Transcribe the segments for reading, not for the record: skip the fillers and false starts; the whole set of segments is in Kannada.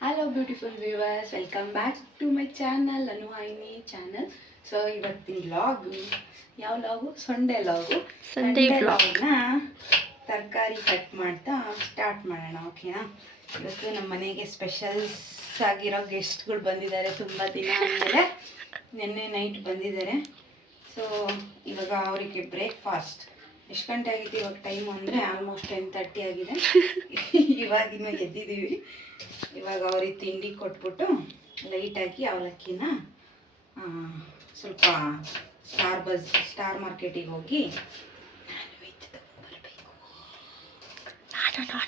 Hello beautiful viewers, welcome back to my channel ಅನುಹಾಯಿನಿ ಚಾನಲ್. ಸೊ ಇವತ್ತಿನ ಲಾಗು ಯಾವ ಲಾಗು? ಸಂಡೇ ಲಾಗ್ನ ತರಕಾರಿ ಕಟ್ ಮಾಡ್ತಾ ಸ್ಟಾರ್ಟ್ ಮಾಡೋಣ. ಓಕೆನಾ? ಇವತ್ತು ನಮ್ಮ ಮನೆಗೆ ಸ್ಪೆಷಲ್ಸ್ ಆಗಿರೋ ಗೆಸ್ಟ್ಗಳು ಬಂದಿದ್ದಾರೆ. ತುಂಬ ದಿನ ಆದಮೇಲೆ ನಿನ್ನೆ ನೈಟ್ ಬಂದಿದ್ದಾರೆ. ಸೊ ಇವಾಗ ಅವರಿಗೆ ಬ್ರೇಕ್ಫಾಸ್ಟ್ ಎಷ್ಟು ಗಂಟೆ ಆಗಿದೆ ಇವಾಗ ಟೈಮು ಅಂದರೆ ಆಲ್ಮೋಸ್ಟ್ 10:30 ಆಗಿದೆ. ಇವಾಗಿನ್ನೂ ಎದ್ದಿದ್ದೀವಿ. ಇವಾಗ ಅವ್ರಿಗೆ ತಿಂಡಿ ಕೊಟ್ಬಿಟ್ಟು ಲೈಟಾಗಿ ಅವಲಕ್ಕಿನ ಸ್ವಲ್ಪ ಸ್ಟಾರ್ ಮಾರ್ಕೆಟಿಗೆ ಹೋಗಿ ನಾನ್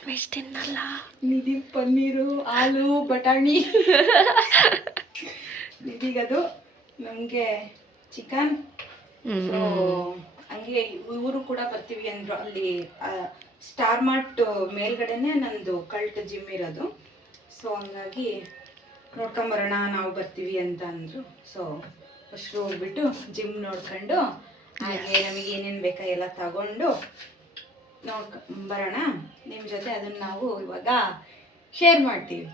ವೆಜ್ ತಿನ್ನಲ್ಲ. ನಿಧಿ ಪನ್ನೀರು, ಹಾಲು, ಬಟಾಣಿ. ನಿಧಿಗದು, ನಮಗೆ ಚಿಕನ್. ಸೊ ಹಂಗೆ ಇವರು ಕೂಡ ಬರ್ತೀವಿ ಅಂದರು. ಅಲ್ಲಿ ಸ್ಟಾರ್ ಮಾರ್ಟ್ ಮೇಲ್ಗಡೆನೆ ನಂದು ಕಲ್ಟ್ ಜಿಮ್ ಇರೋದು. ಸೊ ಹಂಗಾಗಿ ನೋಡ್ಕೊಂಬರೋಣ, ನಾವು ಬರ್ತೀವಿ ಅಂತ ಅಂದರು. ಸೊ ಫಸ್ಟ್ ಹೋಗ್ಬಿಟ್ಟು ಜಿಮ್ ನೋಡ್ಕೊಂಡು ಹಾಗೆ ನಮಗೆ ಏನೇನು ಬೇಕಾ ಎಲ್ಲ ತಗೊಂಡು ನೋಡ್ಕೊಂಬರೋಣ. ನಿಮ್ಮ ಜೊತೆ ಅದನ್ನು ನಾವು ಇವಾಗ ಶೇರ್ ಮಾಡ್ತೀವಿ.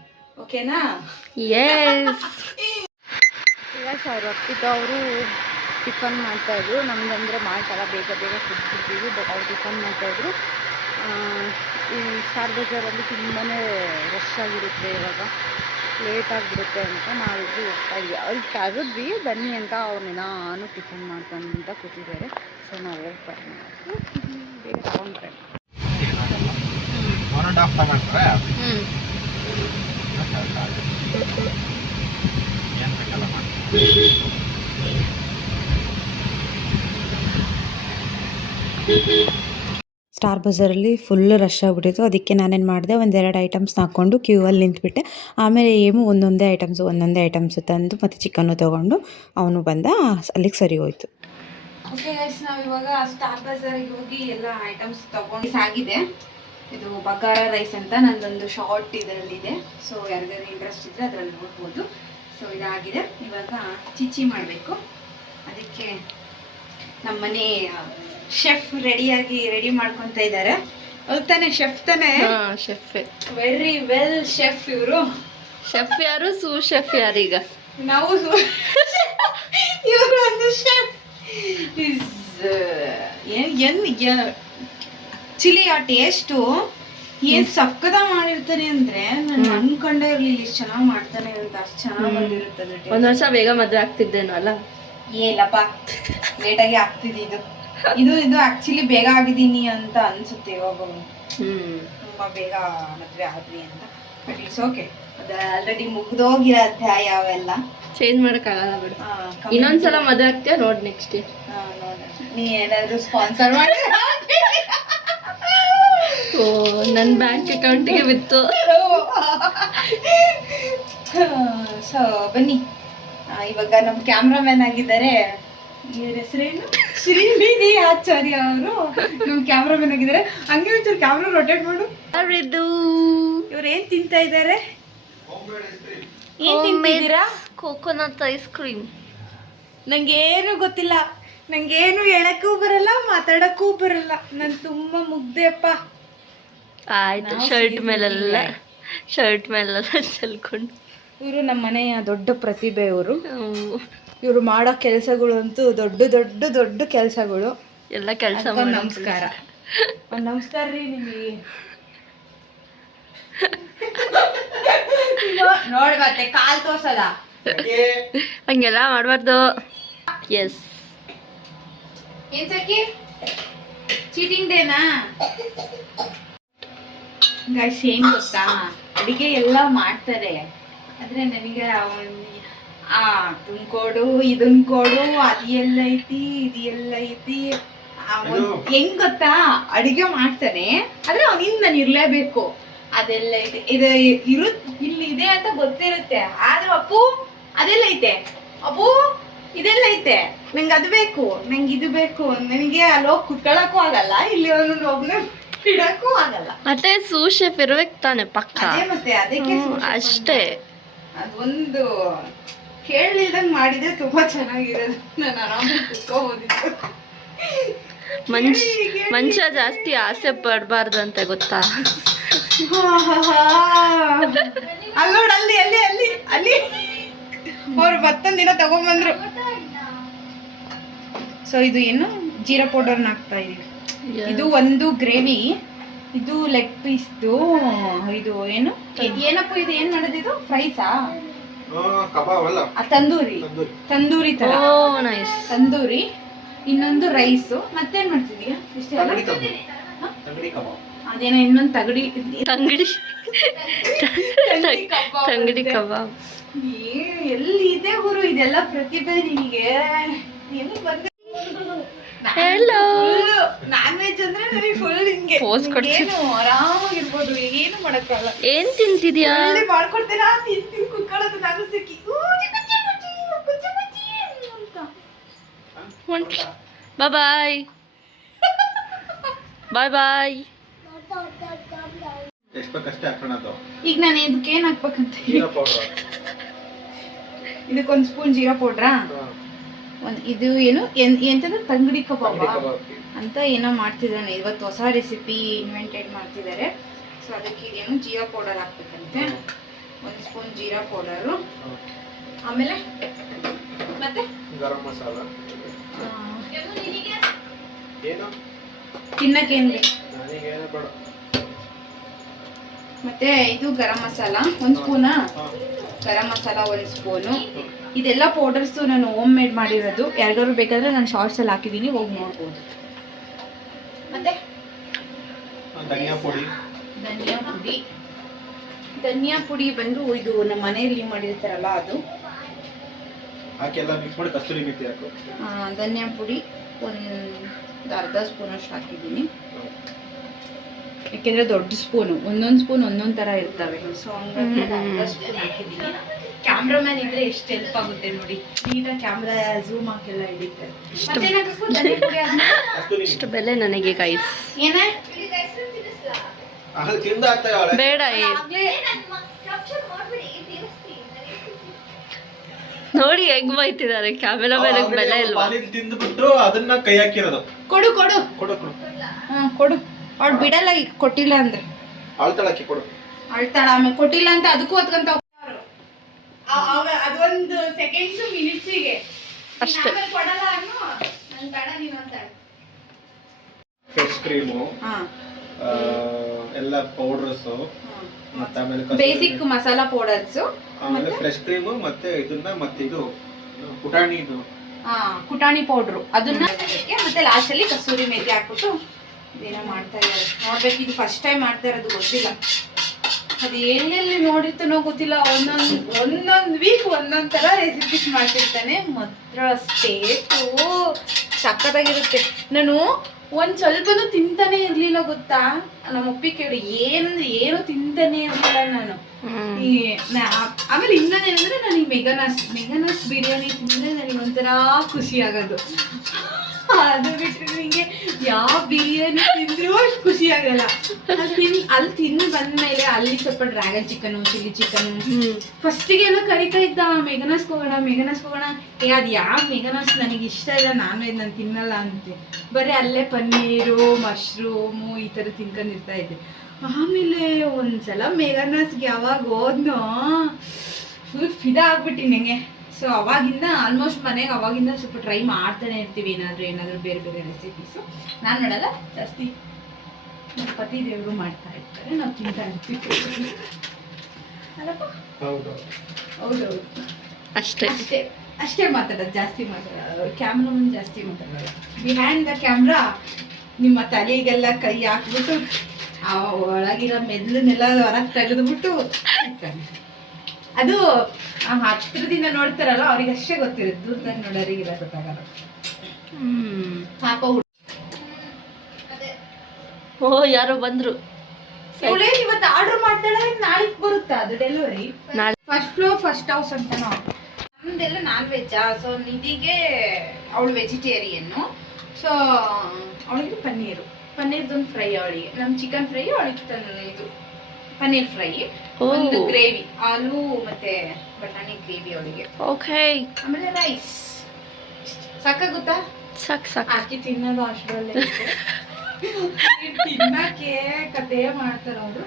ಓಕೆನಾ? ಎಸ್. ಅವರು ಅಪ್ಪಿಟ್ಟು ಅವರು ಟಿಫನ್ ಮಾಡ್ತಾಯಿದ್ರು. ನಮಗಂದರೆ ಮಾಡ್ತಾರ, ಬೇಗ ಬೇಗ ಕುಟ್ಬಿಡ್ತೀವಿ. ಬಟ್ ಅವ್ರು ಟಿಫನ್ ಮಾಡ್ತಾಯಿದ್ರು. ಈ ಸ್ಟಾರ್ ಬಜಾರಲ್ಲಿ ತುಂಬಾ ರಶ್ ಆಗಿರುತ್ತೆ, ಇವಾಗ ಲೇಟ್ ಆಗಿಬಿಡುತ್ತೆ ಅಂತ ನಾವಿದ್ದು ಹೋಗ್ತಾ ಇದ್ವಿ. ಅವ್ರಿಗೆ ಕರೆದ್ವಿ ಬನ್ನಿ ಅಂತ. ಅವ್ರು ನಾನು ಟಿಫನ್ ಮಾಡ್ಕೊಂತ ಕೂತಿದ್ದಾರೆ. ಸೊ ನಾವು ಹೋಗ್ತಾರೆ ಬೇಗ ತಗೊಂಡ್ರೆ ಸ್ಟಾರ್ ಬಜಾರಲ್ಲಿ ಫುಲ್ ರಶ್ ಆಗಿಬಿಟ್ಟಿತ್ತು. ಅದಕ್ಕೆ ನಾನೇನು ಮಾಡಿದೆ, ಒಂದೆರಡು ಐಟಮ್ಸ್ನ ಹಾಕ್ಕೊಂಡು ಕ್ಯೂ ಅಲ್ಲಿ ನಿಂತುಬಿಟ್ಟೆ. ಆಮೇಲೆ ಒಂದೊಂದೇ ಐಟಮ್ಸು ತಂದು ಮತ್ತು ಚಿಕನ್ನು ತೊಗೊಂಡು ಅವನು ಬಂದ. ಅಲ್ಲಿಗೆ ಸರಿ ಹೋಯ್ತು. ಓಕೆ ಗೈಸ್, ನಾವು ಇವಾಗ ಸ್ಟಾರ್ ಬಜಾರಿಗೆ ಹೋಗಿ ಎಲ್ಲ ಐಟಮ್ಸ್ ತೊಗೊಂಡು ಸಾಗಿದೆ. ಇದು ಬಗಾರ ರೈಸ್ ಅಂತ ನಂದೊಂದು ಶಾರ್ಟ್ ಇದರಲ್ಲಿದೆ. ಸೊ ಯಾರಿಗಾರು ಇಂಟ್ರೆಸ್ಟ್ ಇದ್ದರೆ ಅದರಲ್ಲಿ ನೋಡ್ಬೋದು. ಸೊ ಇದಾಗಿದೆ. ಇವಾಗ ಚಿಚಿ ಮಾಡಬೇಕು. ಅದಕ್ಕೆ ನಮ್ಮನೆ ಶೆಫ್ ರೆಡಿ ಮಾಡ್ಕೊತಾ ಇದ್ದಾರೆ. ತಾನೆ ಶೆಫ್ ತಾನೆ? ಶೆಫ್. ವೆರಿ ವೆಲ್ ಶೆಫ್ ಇವರು. ಶೆಫ್ ಯಾರು? ಶೆಫ್ ಯಾರೀಗ? ನಾವು ಇವರು ಒಂದು ಶೆಫ್. ಆಕ್ಚುಲಿ ಆ ಟೇಸ್ಟು ಏನ್ ಸಕ್ಕದ ಮಾಡಿರ್ತಾನೆ ಅಂದ್ರೆ ನಾನು ಅನ್ಕೊಂಡೇ ಇರ್ಲಿಲ್ಲ ಇಷ್ಟು ಚೆನ್ನಾಗಿ ಮಾಡ್ತಾನೆ ಅಂತ. ಅಷ್ಟು ಚೆನ್ನಾಗಿ ಬಂದಿರುತ್ತದೆ. ಒಂದ್ ವರ್ಷ ಬೇಗ ಮದ್ವೆ ಆಗ್ತಿದ್ದೇನೋ ಅಲ್ಲ? ಏಲಪ್ಪ, ಲೇಟಾಗಿ ಆಗ್ತಿದೆ. ಇದು ಆಕ್ಚುಲಿ ಬೇಗ ಆಗಿದ್ದೀನಿ ಅಂತ ಅನ್ಸುತ್ತೆ. ಇವಾಗ ತುಂಬಾ ಬೇಗ ಮದ್ವೆ ಆದ್ವಿ ಅಂತ. ಬಟ್ ಇಟ್ಸ್ ಓಕೆ, ಅದು ಆಲ್ರೆಡಿ ಮುಗ್ದೋಗಿರೋ ಅಧ್ಯಾಯ ಅವೆಲ್ಲ ಚೇಂಜ್ ಮಾಡಕ್ಕಾಗಲ್ಲ ಬಿಡು. ಇನ್ನೊಂದ್ಸಲ ಮದ್ವೆ ಆಗ್ತೀಯ ನೋಡ್ ನೆಕ್ಸ್ಟ್ ಇಯರ್. ನೀ ಏನಾದ್ರು ಸ್ಪಾನ್ಸರ್ ಮಾಡಿ. ನನ್ನ ಬ್ಯಾಂಕ್ ಅಕೌಂಟಿಗೆ ಬಿತ್ತು. ಸೊ ಬನ್ನಿ, ಇವಾಗ ನಮ್ಮ ಕ್ಯಾಮ್ರಾಮನ್ ಆಗಿದ್ದಾರೆ. ಇವ್ರ ಹೆಸರೇನು? ಶ್ರೀನಿಧಿ ಆಚಾರ್ಯ ಅವರು ನಮ್ಮ ಕ್ಯಾಮ್ರಾಮನ್ ಆಗಿದ್ದಾರೆ. ಹಂಗೆ ಒಂಚೂರು ಕ್ಯಾಮ್ರಾ ರೊಟೇಟ್ ಮಾಡು. ಇವ್ರು ಏನ್ ತಿಂತಾ ಇದ್ದಾರೆ? ಏನ್ ತಿಂತಿದ್ದೀರಾ? Coconut ice cream. ನಂಗೇನು ಗೊತ್ತಿಲ್ಲ, ನಂಗೇನು ಹೇಳಕ್ಕೂ ಬರಲ್ಲ, ಮಾತಾಡಕ್ಕೂ ಬರಲ್ಲ. ನಾನು ತುಂಬಾ ಮುಗ್ದೆಪ್ಪ. ಆಯ್ತು, ಶರ್ಟ್ ಮೇಲೆಲ್ಲ ಚೆಲ್ಕೊಂಡು. ಇವರು ನಮ್ಮ ಮನೆಯ ದೊಡ್ಡ ಪ್ರತಿಭೆ. ಇವರು ಮಾಡೋ ಕೆಲಸಗಳು ಅಂತೂ ದೊಡ್ಡ ಕೆಲಸಗಳು ಎಲ್ಲ ಕೆಲಸ. ನಮಸ್ಕಾರ. ನಮಸ್ಕಾರ ರೀ ನಿಮಗೆ. ನೋಡಿ ಮತ್ತೆ ಕಾಲ್ ತೋರ್ಸಲ್ಲ, ಹಂಗೆಲ್ಲ ಮಾಡಬಾರ್ದು. ಎಸ್. ಏನ್ ಸಕ್ಕಿ ಚೀಟಿಂಗ್ ಡೇನಾ? ಗೈಸ್, ಏನ್ ಗೊತ್ತಾ, ಅಡಿಗೆ ಎಲ್ಲ ಮಾಡ್ತಾರೆ. ಆದ್ರೆ ನನಗೆ ಅದನ್ ಕೊಡು ಇದನ್ ಕೊಡು, ಅದು ಎಲ್ಲ ಐತಿ ಇದು ಎಲ್ಲ ಐತಿ. ಹೆಂಗ್ ಗೊತ್ತಾ, ಅಡಿಗೆ ಮಾಡ್ತಾನೆ ಆದ್ರೆ ಅವನಿಂದ ನಾನು ಇರ್ಲೇಬೇಕು. ಅದೆಲ್ಲ ಐತೆ, ಇದು ಇಲ್ಲಿ ಇದೆ ಅಂತ ಗೊತ್ತಿರುತ್ತೆ. ಆದ್ರೂ ಅಪ್ಪು ಅದೆಲ್ಲ ಐತೆ, ಅಪ್ಪು ಇದೆಲ್ಲ ಐತೆ, ನಂಗೆ ಅದು ಬೇಕು, ನಂಗೆ ಇದು ಬೇಕು. ನನಗೆ ಅಲ್ಲಿ ಹೋಗಿ ಕುತ್ಕೊಳಕ್ಕೂ ಆಗಲ್ಲ, ಇಲ್ಲಿ ಒಬ್ಬನೇ ಇಡಕ್ಕೂ ಆಗಲ್ಲ. ಮತ್ತೆ ಶೆಫ್ ಇರ್ಬೇಕು ತಾನೆ ಪಕ್ಕ. ಮತ್ತೆ ಅದಕ್ಕೆ ಅಷ್ಟೇ. ಅದೊಂದು ಕೇಳಲಿಲ್ದಂಗೆ ಮಾಡಿದ್ರೆ ತುಂಬಾ ಚೆನ್ನಾಗಿರೋದು. ನಾನು ಆರಾಮಾಗಿ ಕುತ್ಕೋಬೋದಿತ್ತು. ಮನುಷ್ಯ ಜಾಸ್ತಿ ಆಸೆ ಪಡಬಾರ್ದು ಅಂತ ಗೊತ್ತಾ? ಅಲ್ಲಿ ನೋಡು, ಅಲ್ಲಿ ಅಲ್ಲಿ ಅಲ್ಲಿ ಅಲ್ಲಿ ಅವ್ರು ಮತ್ತೊಂದು ದಿನ ತಗೊಂಬಂದ್ರು. ಸೊ ಇದು ಏನು ಜೀರಾ ಪೌಡರ್ನ ಹಾಕ್ತಾ ಇದೀವಿ. ಇದು ಒಂದು ಗ್ರೇವಿ, ಇದು ಲೆಗ್ ಪೀಸ್ದು. ಇದು ಏನು ಏನಪ್ಪ ಇದು ಏನ್ ಮಾಡೋದು? ಇದು ಫ್ರೈಸಾ? ತಂದೂರಿ, ತಂದೂರಿ ತರ. ತಂದೂರಿ. ಇನ್ನೊಂದು ರೈಸು. ಮತ್ತೇನ್ ಮಾಡ್ತಿದೀಯ? ಇಷ್ಟೇ ಅಲ್ಲ? ಅದೇನೋ ಇನ್ನೊಂದು ತಂಗಡಿ ಕಬಾಬ್. ಎಲ್ಲಿ ಇದೆ ಗುರು ಇದೆಲ್ಲ ಪ್ರತಿಭೆ ನಿನಗೆ? ಎಲ್ಲಿ ಬಂದೆ? Hello. ನಾನ್ ವೆಜ್ ಅಂದ್ರೆ ನನಗೆ ಫುಲ್ ಹಿಂಗೆ ಏನು ಆರಾಮಾಗಿರ್ಬೋದು, ಏನು ಮಾಡಕ್ಕಲ್ಲ. ಏನ್ ತಿಂತಿದ್ಯಾ? ಮಾಡ್ಕೊಡ್ತೇನಾ? ತಿಂತೀನಿ ಕುತ್ಕೊಳ್ಳೋದು ನಾನು ಸಿಕ್ಕಿ ಬಾಯ್ ಬಾಯ್ ಬಾಯ್. ಈಗ ನಾನು ಇದಕ್ಕೆ ಏನ್ ಹಾಕ್ಬೇಕಂತ? ಇದಕ್ಕೊಂದು ಸ್ಪೂನ್ ಜೀರಾ ಪೌಡ್ರಾ, ಇದು ಏನು ಎಂತಂದ್ರೆ ತಂಗಡಿ ಕಬಾಬ್ ಅಂತ ಏನೋ ಮಾಡ್ತಿದ್ದಾನೆ ಇವತ್ತು. ಹೊಸ ರೆಸಿಪಿ ಇನ್ವೆಂಟೆಡ್ ಮಾಡ್ತಿದ್ದಾರೆ. ಸೊ ಅದಕ್ಕೆ ಇದೇನು ಜೀರಾ ಪೌಡರ್ ಹಾಕ್ಬೇಕಂತೆ. ಒಂದು ಸ್ಪೂನ್ ಜೀರಾ ಪೌಡರು, ಆಮೇಲೆ ಮತ್ತೆ ಗರಂ ಮಸಾಲ, ತಿನ್ನಕ್ಕೇನು ಬೇಕು, ಮತ್ತೆ ಇದು ಗರಂ ಮಸಾಲ ಒಂದು ಸ್ಪೂನಾ, ಗರಂ ಮಸಾಲ ಒಂದು ಸ್ಪೂನು. ಇದೆಲ್ಲ ಪೌಡರ್ಸು ನಾನು ಹೋಮ್ ಮೇಡ್ ಮಾಡಿರೋದು. ಯಾರಿಗಾದ್ರು ಬೇಕಾದ್ರೆ ನಾನು ಶಾರ್ಟ್ಸಲ್ಲಿ ಹಾಕಿದ್ದೀನಿ, ಹೋಗಿ ನೋಡ್ಬೋದು. ಮತ್ತೆ ಧನಿಯಾ ಪುಡಿ. ಧನಿಯಾ ಪುಡಿ ಬಂದು ಇದು ನಮ್ಮ ಮನೆಯಲ್ಲಿ ಮಾಡಿರ್ತಾರಲ್ಲ ಅದು. ಧನಿಯಾ ಪುಡಿ ಒಂದು ಅರ್ಧ ಸ್ಪೂನ್ ಅಷ್ಟು ಹಾಕಿದ್ದೀನಿ, ಯಾಕೆಂದರೆ ದೊಡ್ಡ ಸ್ಪೂನು, ಒಂದೊಂದು ಸ್ಪೂನ್ ಒಂದೊಂದು ಥರ ಇರ್ತವೆ. ಸೊ ಹಂಗಾಗಿ ಅರ್ಧ ಸ್ಪೂನ್ ಹಾಕಿದ್ದೀನಿ. ಕ್ಯಾಮ್ರಾಮ್ಯಾನ್ ಇದ್ರೆ ಎಷ್ಟು ಹೆಲ್ಪ್ ಆಗುತ್ತೆ ನೋಡಿ, ನೀಟಾಗಿ ಕ್ಯಾಮ್ರಾ ಝೂಮ್ ಹಾಕೆಲ್ಲ ಹಿಡಿತಾರೆ. ಇಷ್ಟು ಬೆಲೆ ನನಗೆ ಗೈಸ್. ಏನೇ ಬೇಡ, ನೋಡಿ ಹೆಂಗ್ ಬೈತಿದ್ದಾರೆ ಕ್ಯಾಮೆರಾ ಮೇಲೆ. ಬೆಲೆ ಇಲ್ವಾ? ತಿಂದ್ಬಿಟ್ಟು ಅದನ್ನ ಕೈ ಹಾಕಿರೋದು. ಕೊಡು ಕೊಡು ಕೊಡು ಕೊಡು. ಅವ್ಳು ಬಿಡಲ್ಲ, ಈಗ ಕೊಟ್ಟಿಲ್ಲ ಅಂದ್ರೆ ಅಳ್ತಾಳಕ್ಕೆ ಕೊಡು. ಅಳ್ತಾಳ, ಆಮೇಲೆ ಕೊಟ್ಟಿಲ್ಲ ಅಂತ ಅದಕ್ಕೂ ಹೊತ್ಕೊಂತ ಹೋಗ್ತಾರು. ಅದೊಂದು ಸೆಕೆಂಡ್ಸ್ ಮಿನಿಟ್ಸಿಗೆ ಅಷ್ಟೇ. ಕೊಡಲ್ಲ ಅನ್ನೋ ನನ್ ಬೇಡ ನೀನು ಅಂತಾಳೆ. ಫೇಸ್ ಕ್ರೀಮು, ಎಲ್ಲ ಪೌಡರ್ಸ್, ಮತ್ತೆ ಆಮೇಲೆ ಬೇಸಿಕ್ ಮಸಾಲಾ ಪೌಡರ್ಸ್, ಆಮೇಲೆ ಫ್ರೆಶ್ ಕ್ರೀಮ್, ಮತ್ತೆ ಇದನ್ನ ಮತ್ತೆ ಇದು ಪುಟಾಣಿ, ಇದು ಕುಟಾಣಿ ಪೌಡ್ರು, ಅದನ್ನ ಮತ್ತೆ ಲಾಸ್ಟ್ ಅಲ್ಲಿ ಕಸೂರಿ ಮೇಥಿ ಹಾಕ್ಬಿಟ್ಟು ಇದೇನೋ ಮಾಡ್ತಾ ಇದ್ದಾರೆ. ನೋಡ್ಬೇಕು, ಇದು ಫಸ್ಟ್ ಟೈಮ್ ಮಾಡ್ತಾ ಇರೋದು, ಗೊತ್ತಿಲ್ಲ ಅದು ಎಲ್ಲೆಲ್ಲಿ ನೋಡಿರ್ತಾನೋ ಗೊತ್ತಿಲ್ಲ. ಒಂದೊಂದು ವೀಕ್ ಒಂದೊಂದು ಥರ ರೆಸಿಪೀಸ್ ಮಾಡ್ತಿರ್ತಾನೆ. ಮಾತ್ರ ಸ್ಟೇಟು ಸಕ್ಕತ್ತಾಗಿರುತ್ತೆ. ನಾನು ಒಂದು ಸ್ವಲ್ಪನೂ ತಿಂತಾನೆ ಇರಲಿಲ್ಲ ಗೊತ್ತಾ. ನಮ್ಮ ಅಪ್ಪಿ ಕೇಳಿ ಏನಂದ್ರೆ ಏನು ತಿಂತಾನೆ ಇರಲಿಲ್ಲ ನಾನು. ಆಮೇಲೆ ಇನ್ನೊಂದೇನಂದ್ರೆ ನನಗೆ ಮೆಗನಾಸ್ ಬಿರಿಯಾನಿ ತಿಂದರೆ ನನಗೆ ಒಂಥರ ಖುಷಿ ಆಗೋದು. ಅದು ಬಿಟ್ಟರೆ ನನಗೆ ಯಾವ ಬಿರಿಯಾನಿ ತಿಂದರೂ ಅಷ್ಟು ಖುಷಿ ಆಗಲ್ಲ. ಅಲ್ಲಿ ತಿಂದು ಬಂದ್ಮೇಲೆ ಅಲ್ಲಿ ಸ್ವಲ್ಪ ಡ್ರ್ಯಾಗನ್ ಚಿಕನು, ಚಿಲ್ಲಿ ಚಿಕನು ಫಸ್ಟಿಗೆ ಎಲ್ಲ ಕರಿತಾ ಇದ್ದ, ಮೆಗನಾಸ್ಗೆ ಹೋಗೋಣ. ಅದು ಯಾವ ಮೆಗನಾಸ್ ನನಗೆ ಇಷ್ಟ ಇಲ್ಲ, ನಾನ್ ವೆಜ್ ನಾನು ತಿನ್ನಲ್ಲ ಅಂತೆ. ಬರೀ ಅಲ್ಲೇ ಪನ್ನೀರು, ಮಶ್ರೂಮು ಈ ಥರ ತಿನ್ಕೊಂಡಿರ್ತಾ ಇದ್ದೆ. ಆಮೇಲೆ ಒಂದ್ಸಲ ಮೆಗನಾಸ್ಗೆ ಯಾವಾಗ ಹೋದ್ನೋ ಫುಲ್ ಫಿದಾ ಆಗ್ಬಿಟ್ಟಿನಿ ನನಗೆ. ಸೊ ಅವಾಗಿಂದ ಆಲ್ಮೋಸ್ಟ್ ಮನೆಗೆ ಅವಾಗಿಂದ ಸ್ವಲ್ಪ ಟ್ರೈ ಮಾಡ್ತಾನೆ ಇರ್ತೀವಿ, ಏನಾದರೂ ಬೇರೆ ಬೇರೆ ರೆಸಿಪೀಸು. ನಾನು ಮಾಡಲ್ಲ ಜಾಸ್ತಿ, ನಮ್ಮ ಪತಿ ದೇವರು ಮಾಡ್ತಾ ಇರ್ತಾರೆ, ನಾವು ತಿಂತಾ ಇರ್ತೀವಿ ಅಲ್ಲಪ್ಪ. ಹೌದೌದು, ಅಷ್ಟೇ ಮಾತಾಡೋದು, ಜಾಸ್ತಿ ಮಾತಾಡೋದು. ಕ್ಯಾಮ್ರಾಮನ್ ಜಾಸ್ತಿ ಮಾತಾಡೋದು. ಬಿಹೈಂಡ್ ದ ಕ್ಯಾಮ್ರಾ ನಿಮ್ಮ ತಲೆಗೆಲ್ಲ ಕೈ ಹಾಕ್ಬಿಟ್ಟು ಆ ಒಳಗಿರೋ ಮೆದ್ಲನ್ನೆಲ್ಲ ಹೊರಗೆ ತೆಗೆದುಬಿಟ್ಟು ಅದು ಹತ್ರದಿಂದ ನೋಡ್ತಾರಲ್ಲ ಅವ್ರಿಗೆ ಅಷ್ಟೇ ಗೊತ್ತಿರುತ್ತೆ, ದೂರದಲ್ಲಿ ನೋಡೋರಿಗೆಲ್ಲ ಗೊತ್ತಾಗಲ್ಲ. ಓ ಯಾರೋ ಬಂದ್ರು. ಇವತ್ತು ಆರ್ಡರ್ ಮಾಡ್ತಾಳೆ, ನಾಳೆ ಬರುತ್ತಾ ಅದು delivery? First floor first house ಅಂತ. ನಮ್ದೆಲ್ಲ ನಾನ್ ವೆಜ್ಜಾ. ಸೊ ನಿಧಿಗೆ ಅವಳು ವೆಜಿಟೇರಿಯನ್ನು. ಸೊ ಅವಳಿಗೆ ಪನ್ನೀರ್ದೊಂದು ಫ್ರೈ ಅವಳಿಗೆ, ನಮ್ಮ ಚಿಕನ್ ಫ್ರೈ ಅವಳಿಗೆ ಇದು ಪನ್ನೀರ್ ಫ್ರೈ, ಒಂದು ಗ್ರೇವಿ, ಆಲೂ ಮತ್ತೆ ಬಟಾಣಿ ಗ್ರೇವಿ ಅವಳಿಗೆ. ಓಕೆ. ಆಮೇಲೆ ರೈಸ್. ಸಾಕಾಗುತ್ತಾ? ಸಾಕು ಹಾಕಿ ತಿನ್ನೋದು ಅಷ್ಟರಲ್ಲೇ. ತಿನ್ನಕ್ಕೆ ಕತೆ ಮಾಡ್ತಾರೆ ಅವರು.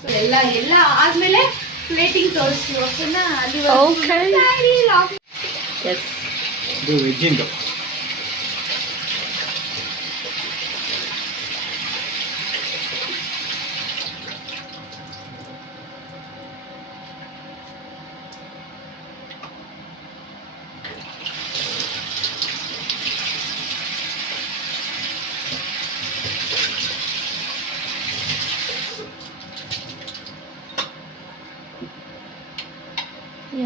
ಸೊ ಎಲ್ಲ ಆದ್ಮೇಲೆ ಪ್ಲೇಟಿಂಗ್ ತೋರಿಸಿ ಓಕೆನಾ? ಅಲ್ಲಿ ಎಸ್. ಇದು ವೆಜ್ಜಿಂದು.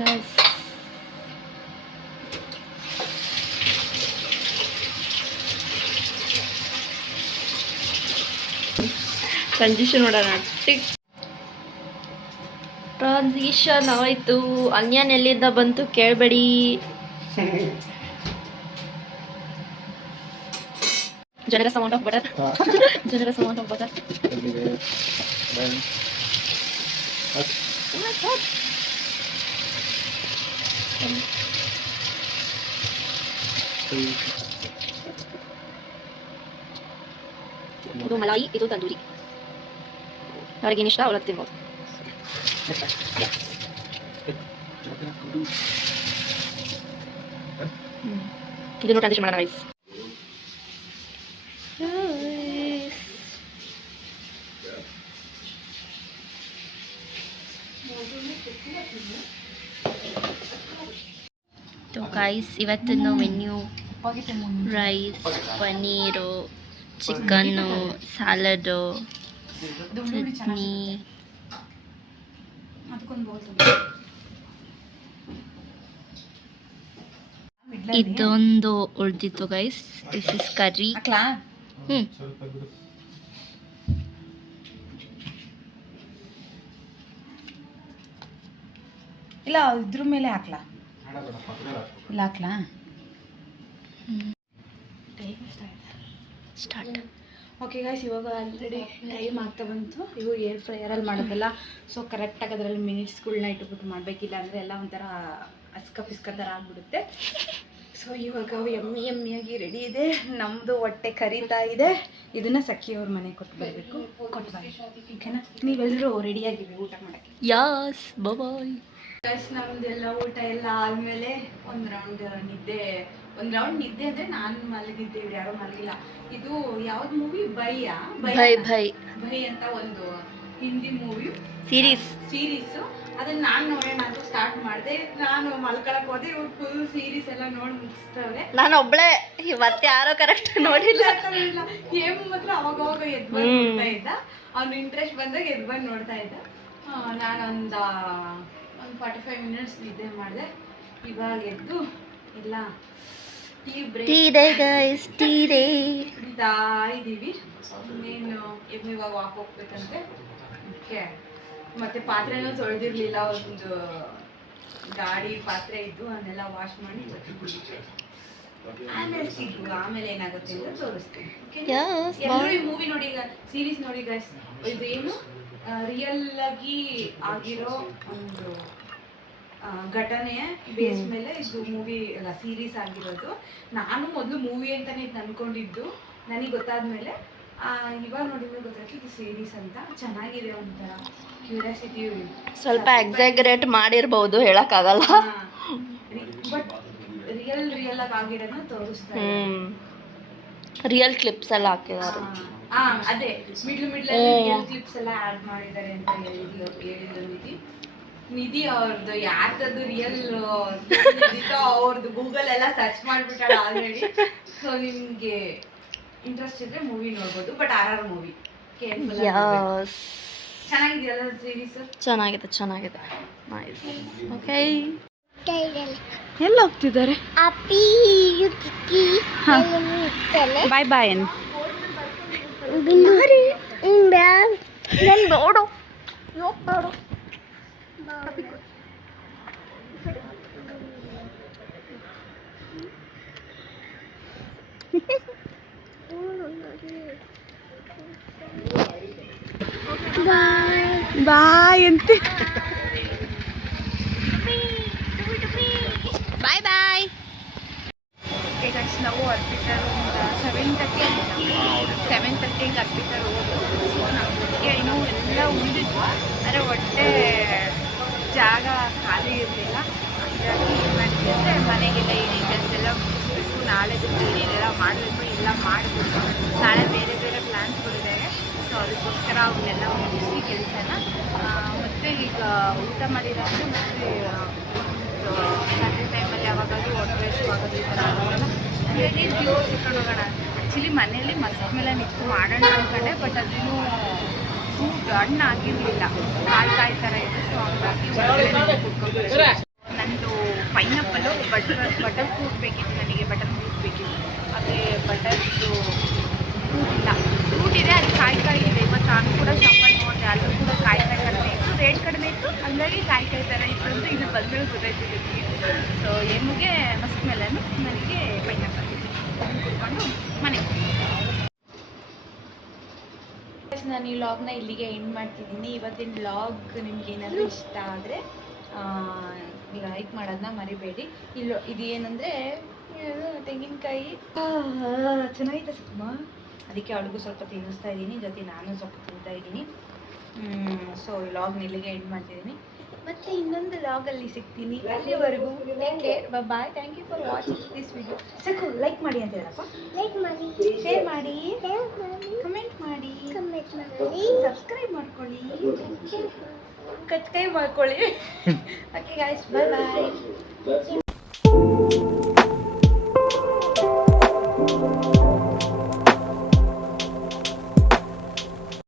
ಎಸ್. ಟ್ರಾನ್ಸಿಷನ್ ಮಾಡೋಣ. ಟ್ರಾನ್ಸಿಷನ್ ಆಯಿತು. ಆನಿಯನ್ ಎಲ್ಲಿಂದ ಬಂತು ಕೇಳಬೇಡಿ. Generous amount of butter. Generous amount of butter. ಇದು ಮಲಾಯಿ, ಇದು ತಂದೂರಿ. ಅವ್ರಿಗೇನು ಇಷ್ಟ ಅವ್ರಿಗೆ ತಿನ್ಬೋದು. ಇದನ್ನು ಟ್ರಾನ್ಸಿಷನ್ ಮಾಡೋಣ ಗೈಸ್. तो गाइस ಇವತ್ತಿನ menu rice, paneer, chicken, salad, chutney. ಇದೊಂದು ಉಳಿದಿತ್ತು ಗೈಸ್. This is curry. ಇಲ್ಲ ಇದ್ರ ಮೇಲೆ ಹಾಕ್ಲಾ? ಇಲ್ಲ ಹಾಕ್ಲಾ? ಸ್ಟಾರ್ಟ್. ಓಕೆ ಗೈಸ್, ಇವಾಗ ಆಲ್ರೆಡಿ ಟೈಮ್ ಆಗ್ತಾ ಬಂತು. ಇವು ಏರ್ ಫ್ರೈಯರಲ್ಲಿ ಮಾಡೋದಲ್ಲ, ಸೊ ಕರೆಕ್ಟಾಗಿ ಅದರಲ್ಲಿ ಮಿನಿಟ್ಸ್ಗಳ್ನ ಇಟ್ಬಿಟ್ಟು ಮಾಡಬೇಕಿಲ್ಲ ಅಂದರೆ ಎಲ್ಲ ಒಂಥರ ಅಸ್ಕ ಪಿಸ್ಕ ಥರ ಆಗಿಬಿಡುತ್ತೆ. ಸೊ ಇವಾಗ ಎಮ್ಮಿ ಎಮ್ಮಿಯಾಗಿ ರೆಡಿ ಇದೆ. ನಮ್ಮದು ಹೊಟ್ಟೆ ಕರೀತಾ ಇದೆ. ಇದನ್ನು ಸಖಿಯವ್ರ ಮನೆಗೆ ಕೊಟ್ಟು ಬರಬೇಕು. ಕೊಟ್ಟು ಬನ್ನಿ ಓಕೆನಾ? ನೀವೆಲ್ಲರೂ ರೆಡಿಯಾಗಿರಿ ಊಟ ಮಾಡೋಕ್ಕೆ. ಯಾಸ್ ಬಾಯ್. ಗೈಸ್, ನಮ್ಮದೆಲ್ಲ ಊಟ ಎಲ್ಲ ಆದಮೇಲೆ ಒಂದು ರೌಂಡ್ ನಿದ್ದೆ ಅಂದರೆ ನಾನು ಮಲಗಿದ್ದೆ, ಇವ್ರು ಯಾರೋ ಮಲಗಿಲ್ಲ. ಇದು ಯಾವ್ದು ಮೂವಿ? ಬೈ ಅಂತ ಒಂದು ಹಿಂದಿ ಮೂವಿ ಸೀರೀಸು. ಅದನ್ನ ನಾನು ನೋಡೋಣ ಅಂತ ಸ್ಟಾರ್ಟ್ ಮಾಡಿದೆ. ನಾನು ಮಲ್ಕೊಳಕ್ ಹೋದೆ, ಇವ್ರು ಫುಲ್ ಸೀರೀಸ್ ಎಲ್ಲ ನೋಡಿ ಮುಗಿಸ್ತವ್ರೆ. ನಾನು ಒಬ್ಳೆ, ಮತ್ತೆ ಯಾರೋ ಕರೆಕ್ಟ್ ನೋಡಿಲ್ಲ. ಏಮ್ ಮಾತ್ರ ಅವಾಗ ಎದ್ದು ಬಂದು ನೋಡ್ತಾ ಇದ್ದ. ಅವ್ನು ಇಂಟ್ರೆಸ್ಟ್ ಬಂದಾಗ ಎದ್ದು ಬಂದು ನೋಡ್ತಾ ಇದ್ದ. ನಾನು ಒಂದು 45 ಮಿನಿಟ್ಸ್ ನಿದ್ದೆ ಮಾಡಿದೆ. ಇವಾಗ ಎದ್ದು ಎಲ್ಲ ಟೀ ಇದೆ ಗೈಸ್, ಟೀ ಇದೆ. ಕುಡಿತಾ ಇದ್ದೀವಿ. ಇನ್ನೇನು ಇವಾಗ ವಾಕ್ ಹೋಗ್ಬೇಕಂತೆ. ಓಕೆ, ಮತ್ತೆ ಪಾತ್ರೆನೂ ತೊಳೆದಿರ್ಲಿಲ್ಲ. ಒಂದು ಗಾಡಿ ಪಾತ್ರೆ ಇದ್ದು ಅದನ್ನೆಲ್ಲ ವಾಶ್ ಮಾಡಿ ಆಮೇಲೆ ಸಿಗುವ. ಆಮೇಲೆ ಏನಾಗುತ್ತೆ ಅಂತ ತೋರಿಸ್ತೀನಿ. ಎಲ್ಲರೂ ಈ ಮೂವಿ ನೋಡಿ, ಸೀರೀಸ್ ನೋಡಿ ಗೈಸ್. ಇದು ಏನು ರಿಯಲ್ ಆಗಿ ಆಗಿರೋ ಒಂದು ಘಟನೆ ಬೇಸ್ ಮೇಲೆ ಇದು ಮೂವಿ ಅಲ್ಲ ಸೀರೀಸ್ ಆಗಿರೋದು. ನಾನು ಮೊದಲು ಮೂವಿ ಅಂತಾನೆ ಅನ್ಕೊಂಡಿದ್ದು. ನನಗೆ ಗೊತ್ತಾದ್ಮೇಲೆ ಇವಾಗ ನೋಡಿದ್ರೆ ಗೊತ್ತಾಯ್ತು ಇದು ಸೀರೀಸ್ ಅಂತ. ಚೆನ್ನಾಗಿದೆ, ಒಂಥರ ಕ್ಯೂರಿಯಾಸಿಟಿ. ಸ್ವಲ್ಪ ಎಕ್ಸಾಗರೇಟ್ ಮಾಡಿರ್ಬೋದು, ಹೇಳಕ್ಕಾಗಲ್ಲ. ಬಟ್ ರಿಯಲ್ ಆಗಿ ಆಗಿರೋದನ್ನ ತೋರಿಸ್ತಾರೆ. ರಿಯಲ್ ಕ್ಲಿಪ್ಸ್ ಎಲ್ಲ ಹಾಕಿದ್ದಾರೆ. ಅದೇ ಮಿಡ್ಲ್ ರಿಯಲ್ ಕ್ಲಿಪ್ಸ್ ಎಲ್ಲ ಆಡ್ ಮಾಡಿದ್ದಾರೆ ಅಂತ ಹೇಳಿದ್ರು ನಿಧಿ ಅವ್ರದ್ದು. ಯಾರ್ದದು ರಿಯಲ್ ಅವ್ರದ್ದು ಗೂಗಲ್ ಎಲ್ಲ ಸರ್ಚ್ ಮಾಡಿಬಿಟ್ಟಾಳ ಆಲ್ರೆಡಿ. ಸೊ ನಿಮಗೆ ಇಂಟ್ರೆಸ್ಟ್ ಇದ್ರೆ ಮೂವಿ ನೋಡ್ಬೋದು. ಬಟ್ RR ಮೂವಿ ಚೆನ್ನಾಗಿದೆಯಲ್ಲ ಸೀರೀಸ್? ಚೆನ್ನಾಗಿದೆ. ಓಕೆ, ಎಲ್ಲ ಹೋಗ್ತಿದ್ದಾರೆ? ಬಾಯ್ ಬಾಯ್ ಏನು ಬಾಯ್ ಅಂತ. ಬಾಯ್ ಬಾಯ್. ಓಕೆ ಗೈಸ್, ನಾವು ಅರ್ಪಿಟರ್ 7:30 ಅರ್ಪಿಟರ್ ಹೋಗೋದು. ಸೊ ನಮಗೆ ಇನ್ನೂ ಎಲ್ಲ ಉಳಿದಿದ್ವು. ಆದರೆ ಹೊಟ್ಟೆ ಜಾಗ ಖಾಲಿ ಇರಲಿಲ್ಲ. ಹಾಗಾಗಿ ಏನು ಮಾಡ್ತೀವಿ ಅಂದರೆ ಮನೆಗೆಲ್ಲ ಏನೇನು ಕೆಲಸ ಎಲ್ಲ ಮುಗಿಸ್ಬೇಕು, ನಾಳೆದು ಏನೇನೆಲ್ಲ ಮಾಡಬೇಕು ಎಲ್ಲ ಮಾಡಿಬಿಟ್ಟು ನಾಳೆ ಬೇರೆ ಬೇರೆ ಪ್ಲ್ಯಾನ್ಸ್ಗಳಿದ್ದಾವೆ. ಸೊ ಅದಕ್ಕೋಸ್ಕರ ಅವನ್ನೆಲ್ಲ ಮುಗಿಸಿ ಕೆಲಸನ ಮತ್ತು ಈಗ ಊಟ ಮಾಡಿದಾಗ ಮತ್ತು ಸಂಜೆ ಟೈಮಲ್ಲಿ ಯಾವಾಗಾದ್ರೂ ಹೊಟ್ಟೆ ಆಗೋದು ಈ ಥರ ಆಗೋಲ್ಲ. ಹಾಗಾಗಿ ಜೀವ ಸುಟ್ಕೊಂಡು ಹೋಗೋಣ. ಆ್ಯಕ್ಚುಲಿ ಮನೇಲಿ ಮಸ್ಕ್ ಮೇಲೆ ನಿಂತು ಮಾಡೋಣ ಅಂದ್ಕೊಂಡೆ, ಬಟ್ ಅದನ್ನು ಫ್ರೂಟ್ ಹಣ್ಣು ಆಗಿರಲಿಲ್ಲ, ಕಾಯಿ ಥರ ಇದೆ. ಸೊ ಹಂಗಾಗಿ ಕುಟ್ಕೊಂಡು ನಂದು ಪೈನಾಪಲ್ಲು ಬಟರ್ ಫ್ರೂಟ್ ಬೇಕಿತ್ತು, ನನಗೆ ಬಟರ್ ಫ್ರೂಟ್ ಬೇಕಿತ್ತು. ಹಾಗೆ ಬಟರ್ದು ಫ್ರೂಟ್ ಇಲ್ಲ, ಫ್ರೂಟ್ ಇದೆ, ಅದು ಕಾಯಿ ಇದೆ. ಇವತ್ತು ನಾನು ಕೂಡ ಶಾಪಲ್ಲಿ ನೋಡಿದೆ, ಅಲ್ಲೂ ಕೂಡ ಕಾಯಿ ಕಡಿಮೆ ಇತ್ತು, ರೇಟ್ ಕಡಿಮೆ ಇತ್ತು. ಹಂಗಾಗಿ ಕಾಯಿ ಥರ ಇತ್ತು. ಇಲ್ಲಿ ಬಂದ್ಮೇಲೆ ಗೊತ್ತಾಯ್ತು ನನಗೆ. ಸೊ ಎಮ್ಮಿಗೆ ಮಸ್ಕ್ ಮೇಲೆ ನನಗೆ ಪೈನಾಪಲ್ ಕುಟ್ಕೊಂಡು ಮನೆಗೆ. ನಾನು ಈ ವ್ಲಾಗ್ನ ಇಲ್ಲಿಗೆ ಎಂಡ್ ಮಾಡ್ತಿದ್ದೀನಿ. ಇವತ್ತಿನ ವ್ಲಾಗ್ ನಿಮ್ಗೆ ಏನಾದರೂ ಇಷ್ಟ ಆದರೆ ಲೈಕ್ ಮಾಡೋದನ್ನ ಮರಿಬೇಡಿ. ಇದು ಏನಂದರೆ ತೆಂಗಿನಕಾಯಿ ಚೆನ್ನಾಗಿದೆ ಸುಮ್ಮ, ಅದಕ್ಕೆ ಅವಳಿಗೂ ಸ್ವಲ್ಪ ತಿನ್ನಿಸ್ತಾ ಇದ್ದೀನಿ, ಜೊತೆ ನಾನು ಸ್ವಲ್ಪ ತಿಂತಾ ಇದ್ದೀನಿ. ಸೊ ಈ ವ್ಲಾಗ್ನ ಇಲ್ಲಿಗೆ ಎಂಡ್ ಮಾಡ್ತಿದ್ದೀನಿ. ಮತ್ತು ಇನ್ನೊಂದು ವ್ಲಾಗಲ್ಲಿ ಸಿಗ್ತೀನಿ. ಅಲ್ಲಿವರೆಗೂ take care, bye. Thank you for watching this video. ಸಾಕು, ಲೈಕ್ ಮಾಡಿ ಅಂತ ಹೇಳಪ್ಪ. ಲೈಕ್ ಮಾಡಿ, ಶೇರ್ ಮಾಡಿ, ಕಮೆಂಟ್ ಮಾಡಿ, ಸಬ್ಸ್ಕ್ರೈಬ್ ಮಾಡ್ಕೊಳ್ಳಿ, ಕೈ ಮಾಡ್ಕೊಳ್ಳಿ. ಓಕೆ ಗಾಯ್ಸ್, ಬಾಯ್.